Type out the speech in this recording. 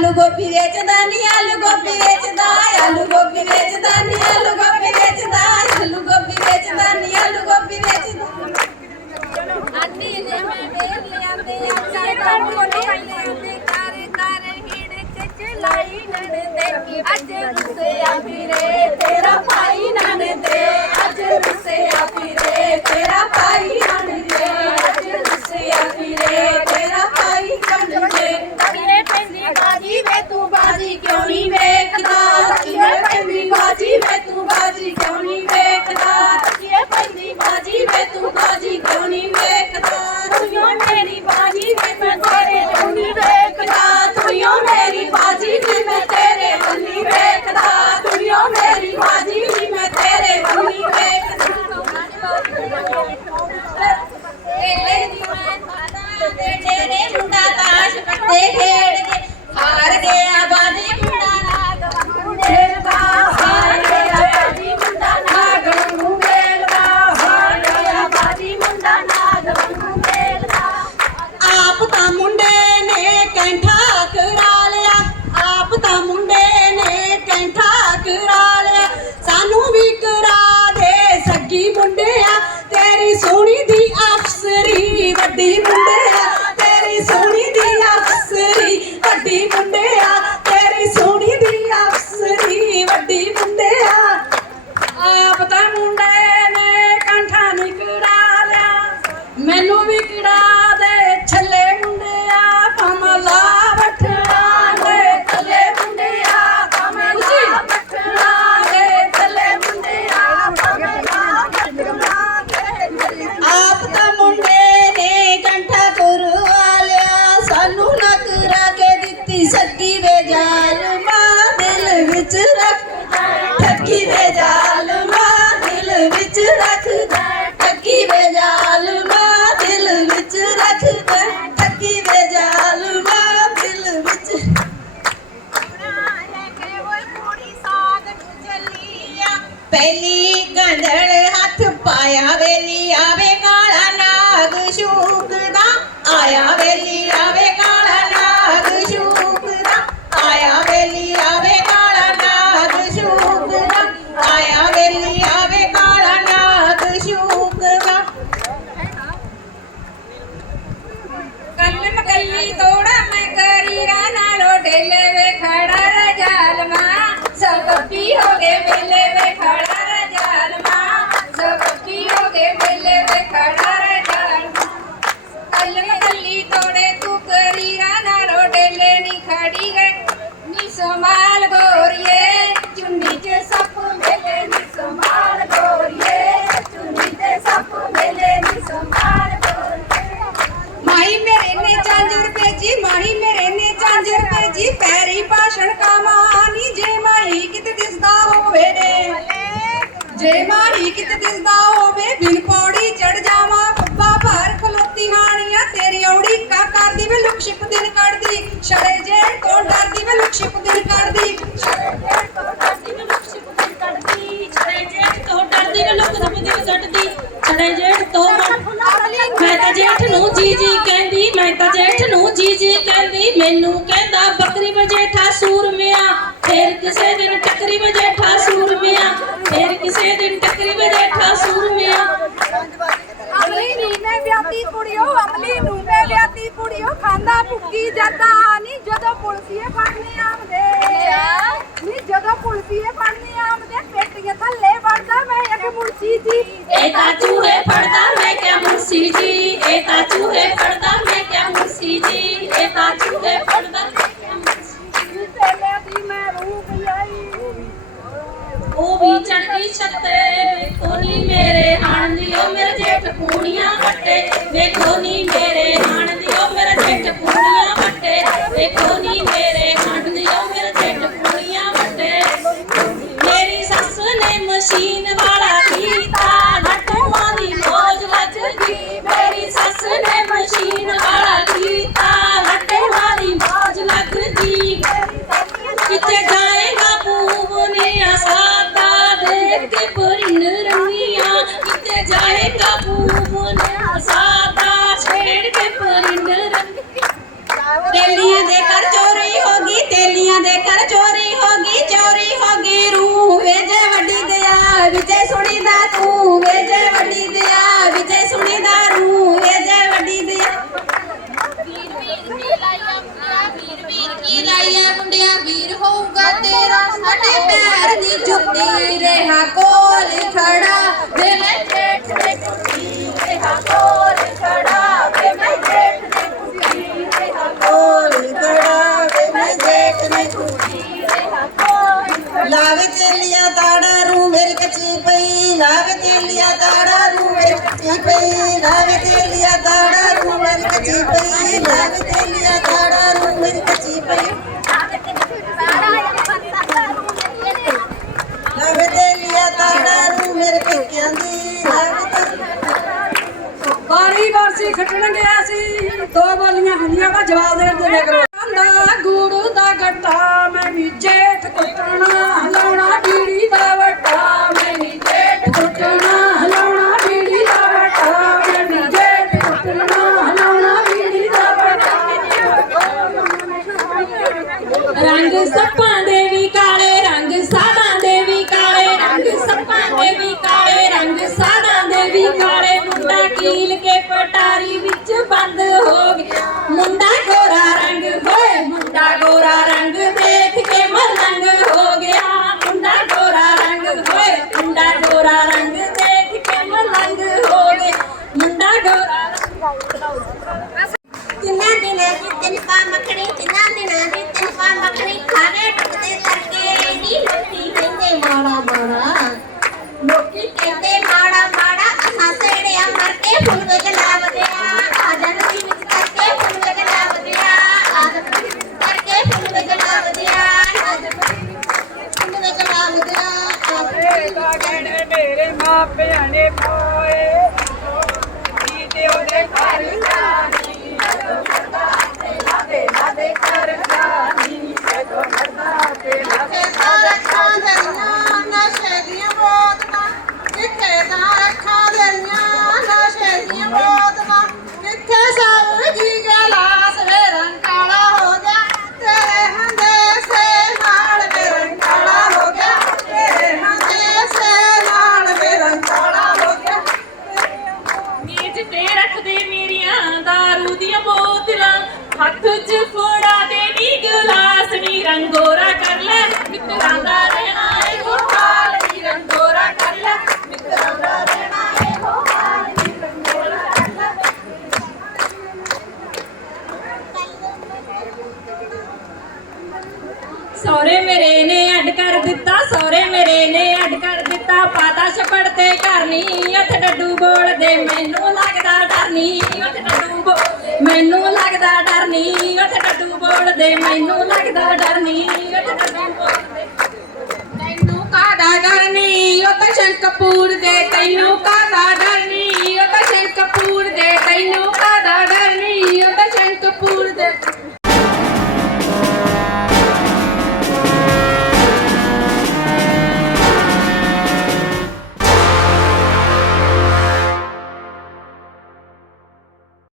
ਆਲੂ ਗੋਭੀ ਵੇਚਦਾ ਨਹੀਂ ਆਲੂ ਗੋਭੀ ਵੇਚਦਾ, ਆਲੂ ਗੋਭੀ ਵੇਚਦਾ ਨਹੀਂ ਆਲੂ ਗੋਭੀ ਵੇਚਦਾ, ਆਲੂ ਗੋਭੀ ਵੇਚਦਾ ਨਹੀਂ ਆਲੂ ਗੋਭੀ ਵੇਚਦਾ। ਆਂਦੀ ਨੇ ਮੈਂ ਵੇਲ ਲਿਆਂਦੇ ਅੱਛਾ ਕੰਮ ਕੋਲੇ ਲਿਆਂਦੇ ਕਾਰ ਕਾਰ ਹੀੜ ਚ ਚਲਾਈ ਨੜਦੇ ਅੱਜ ਗੁੱਸੇ ਆ ਫਿਰੇ ਪਹਿਲੀ ਗੰਧੜ ਹੱਥ ਪਾਇਆ ਵੇਲੀ ਆਵੇ ਕਾਲਾ ਨਾਗ ਸ਼ੂਕ ਜੀ ਮਾਹੀ ਮੇਰੇ ਨੇ ਝਾਂਜਰ ਤੇ ਜੀ ਪੈਰੀ ਭਾਸ਼ਣ ਕਾ ਮਾਨੀ ਜੇ ਮਾਹੀ ਕਿਤੇ ਦਿਸਦਾ ਹੋਵੇ ਨੇ ਜੇ ਮਾਹੀ ਕਿਤੇ ਦਿਸਦਾ ਹੋਵੇ, ਬਿਨ ਪੌੜੀ ਚੜ ਜਾਵਾਂ ਬੱਬਾ ਭਾਰ ਖਲੋਤੀ ਹਾਣੀਆਂ ਤੇਰੀ ਔੜੀ ਕਾ ਕਰਦੀ ਵੇ ਲੁਕ ਸੂਰਮਿਆ ਫੇਰ ਕਿਸੇ ਦਿਨ ਟੱਕਰੀ ਵਜੇਠਾ ਸੂਰਮਿਆ ਫੇਰ ਕਿਸੇ ਦਿਨ ਟੱਕਰੀ ਵਜੇਠਾ ਸੂਰਮਿਆ। ਅਮਲੀ ਨੀ ਮੈਂ ਵਿਆਤੀ ਕੁੜੀਓ ਅਮਲੀ ਨੂੰ ਮੈਂ ਵਿਆਤੀ ਕੁੜੀਓ ਖਾਂਦਾ ਭੁੱਕੀ ਜਾਂਦਾ। ਨੀ ਜਦੋਂ ਪੁਲਸੀਏ ਫੜਨੇ ਆਉਂਦੇ ਨੀ ਜਦੋਂ ਪੁਲਸੀਏ ਫੜਨੇ ਆਉਂਦੇ ਪੇਟੀਆਂ ਥੱਲੇ ਵੜਦਾ ਮੈਂ ਇੱਕ ਮੁਰਸੀ ਜੀ। ਇਹ ਤਾਂ ਚੂਹੇ ਫੜਦਾ ਮੈਂ ਕਿਆ ਮੁਰਸੀ ਜੀ ਇਹ ਤਾਂ ਚੂਹੇ ਫੜਦਾ ਛੱਤੇ ਕੋਨੀ ਮੇਰੇ ਆਣ ਦਿਓ ਮੇਰੇ ਜੇਠ ਕੂਣੀਆਂ ਵੱਟੇ ਵੇਖੋ ਨੀ ਮੇਰੇ ವಿಜಯ ಸುಣಿದ ತೂ ವೇಜೆ ವಡಿದೆಯ ವಿಜಯ ಸುಣಿದ ರೂ ವೇಜೆ ವಡಿದೆಯ ਲਾਇਆ ਮੁੰਡਿਆ, ਵੀਰ ਹੋਊਗਾ ਤੇਰਾ, ਸਾਡੇ ਪੈਰ ਦੀ ਜੁੱਤੀ ਰਹਾ ਕੋਲ ਖੜਾ। ਤੇਲੀਆ ਦਾੜਾ ਰੂ ਮੇਰੀ ਕੱਚੀ ਪਈ ਲਾਵੇ ਤੇਲੀਆ ਦਾੜਾ ਰੂ ਮੇਰੀ ਕੱਚੀ ਪਈ ਲਾਵੇ ਤੇਲੀਆ ਦਾੜਾ ਰੂ ਮੇਰੀ ਕੱਚੀ ਪਈ ਬਾਰੀ ਬਾਰਸੀ ਖੱਟਣ ਗਿਆ ਸੀ। ਦੋ ਬੋਲੀਆਂ ਹੁੰਦੀਆਂ ਦਾ ਜਵਾਬ ਦੇ ਦੇ ਕਰੋ ਰੰਗ ਸੱਪਾਂ ਦੇ ਵੀ ਕਾਲੇ, ਰੰਗ ਸਾੜਾਂ ਦੇ ਵੀ ਕਾਲੇ, ਰੰਗ ਸੱਪਾਂ ਦੇ ਵੀ ਕਾਲੇ, ਰੰਗ ਸਾੜਾਂ ਦੇ ਵੀ ਕਾਲੇ। ਮੁੰਡਾ ਕੀਲ ਕੇ ਪਟਾਰੀ ਵਿੱਚ ਬੰਦ ਹੋ ਗਿਆ। ਮੁੰਡਾ ਗੋਰਾ ਰੰਗ, ਹੋਏ ਮੁੰਡਾ ਗੋਰਾ ਰੰਗ ਦੇਖ ਕੇ ਮਲੰਗ ਹੋ ਗਿਆ। ਮੁੰਡਾ ਗੋਰਾ ਰੰਗ, ਹੋਏ ਮੁੰਡਾ ਗੋਰਾ ਰੰਗ ਦੇਖ ਕੇ ਮਲੰਗ ਹੋ ਗਿਆ। ਮੁੰਡਾ ਗੋਰਾ ਤਿੰਨਪਾ ਮੱਖਣੀ ਤਿੰਨਾਂ ਦਿਨਾਂ ਦੀ ਤਿੰਨਪਾ ਮੱਖਣੀ ਖਾਵੇ ਟੁੱਟਦੇ ਕਰਕੇ ਨੀ ਲੋਕੀ ਕਹਿੰਦੇ ਮਾੜਾ ਮਾੜਾ। ਲੋਕੀ ਡਰਨੀ ਉੱਥੇ ਡੱਡੂ ਬੋਲਦੇ, ਮੈਨੂੰ ਲੱਗਦਾ ਡਰਨੀ, ਉੱਥੇ ਡੱਡੂ ਬੋਲ ਮੈਨੂੰ ਲੱਗਦਾ ਡਰ ਉੱਥੇ ਡੱਡੂ ਬੋਲਦੇ, ਮੈਨੂੰ ਲੱਗਦਾ ਡਰਨੀ ਨਹੀਂ ਉੱਥੇ ਡੱਡੂ ਬੋਲਦੇ। ਤੈਨੂੰ ਕਾਦਾ ਡਰ ਨਹੀਂ ਸ਼ੰਕਪੂਰ ਦੇ, ਤੈਨੂੰ ਕਾਦਾ ਡਰਨੀ?